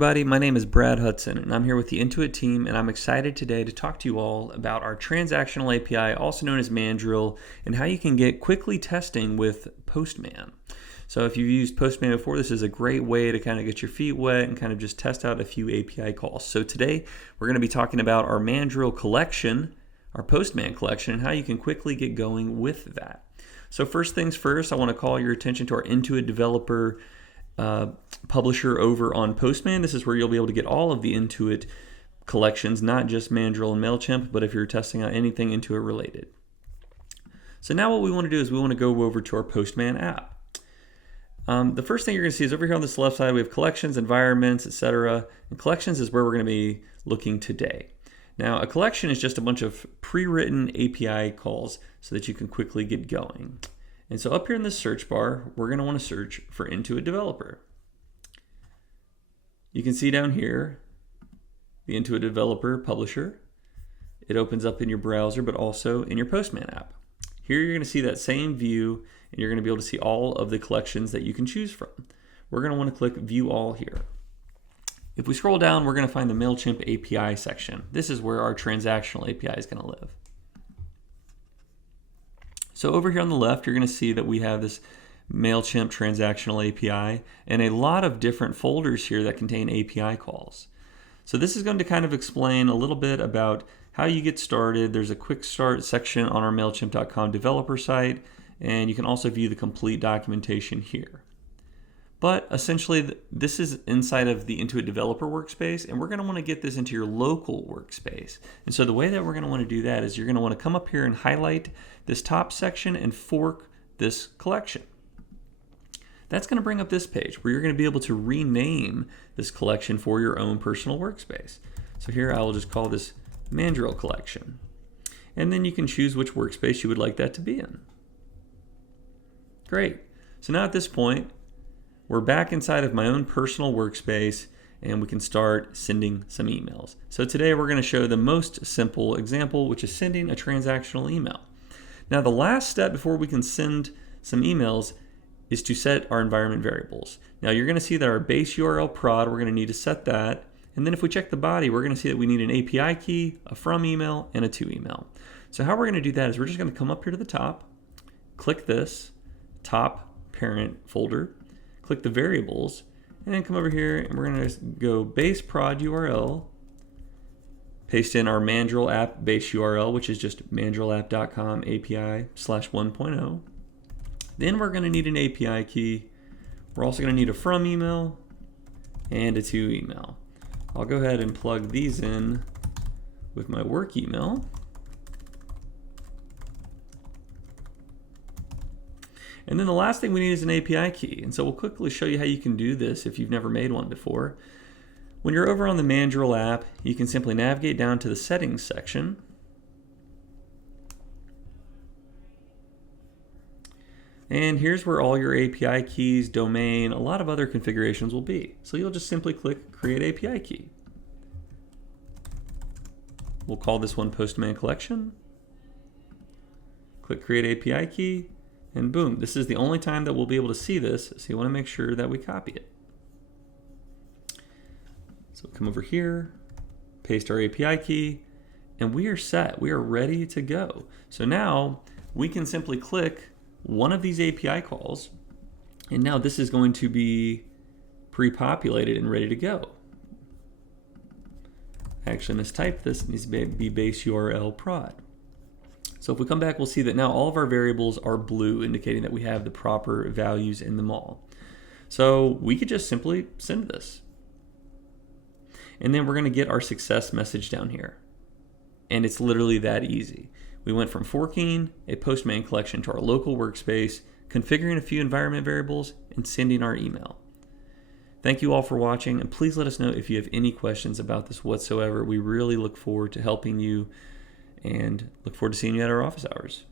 Everybody, my name is Brad Hudson, and I'm here with the Intuit team, and I'm excited today to talk to you all about our transactional API, also known as Mandrill, and how you can get quickly testing with Postman. So if you've used Postman before, this is a great way to kind of get your feet wet and kind of just test out a few API calls. So today, we're going to be talking about our Mandrill collection, our Postman collection, and how you can quickly get going with that. So first things first, I want to call your attention to our Intuit developer publisher over on Postman. This is where you'll be able to get all of the Intuit collections, not just Mandrill and Mailchimp, but if you're testing out anything Intuit related. So now what we want to do is we want to go over to our Postman app. The first thing you're going to see is over here on this left side, we have collections, environments, etc. And collections is where we're going to be looking today. Now, a collection is just a bunch of pre-written API calls so that you can quickly get going. And so up here in the search bar, we're going to want to search for Intuit Developer. You can see down here, the Intuit Developer Publisher. It opens up in your browser, but also in your Postman app. Here you're going to see that same view, and you're going to be able to see all of the collections that you can choose from. We're going to want to click View All here. If we scroll down, we're going to find the Mailchimp API section. This is where our transactional API is going to live. So over here on the left, you're going to see that we have this Mailchimp transactional API and a lot of different folders here that contain API calls. So this is going to kind of explain a little bit about how you get started. There's a quick start section on our Mailchimp.com developer site, and you can also view the complete documentation here. But essentially, this is inside of the Intuit Developer Workspace, and we're going to want to get this into your local workspace. And so the way that we're going to want to do that is you're going to want to come up here and highlight this top section and fork this collection. That's going to bring up this page where you're going to be able to rename this collection for your own personal workspace. So here I will just call this Mandrill collection. And then you can choose which workspace you would like that to be in. Great. So now at this point, we're back inside of my own personal workspace, and we can start sending some emails. So today we're going to show the most simple example, which is sending a transactional email. Now the last step before we can send some emails is to set our environment variables. Now you're going to see that our base URL prod, we're going to need to set that. And then if we check the body, we're going to see that we need an API key, a from email, and a to email. So how we're going to do that is we're just going to come up here to the top, click this top parent folder, click the variables, and then come over here and we're going to go base prod URL, paste in our Mandrill app base URL, which is just mandrillapp.com API/1.0. Then we're going to need an API key. We're also going to need a from email and a to email. I'll go ahead and plug these in with my work email. And then the last thing we need is an API key. And so we'll quickly show you how you can do this if you've never made one before. When you're over on the Mandrill app, you can simply navigate down to the settings section. And here's where all your API keys, domain, a lot of other configurations will be. So you'll just simply click Create API Key. We'll call this one Postman Collection. Click Create API Key. And boom, this is the only time that we'll be able to see this, so you want to make sure that we copy it. So come over here, paste our API key, and we are set. We are ready to go. So now we can simply click one of these API calls, and now this is going to be pre-populated and ready to go. I actually mistyped this. It needs to be base URL prod. So if we come back, we'll see that now all of our variables are blue, indicating that we have the proper values in them all. So we could just simply send this. And then we're going to get our success message down here. And it's literally that easy. We went from forking a Postman collection to our local workspace, configuring a few environment variables, and sending our email. Thank you all for watching, and please let us know if you have any questions about this whatsoever. We really look forward to helping you and look forward to seeing you at our office hours.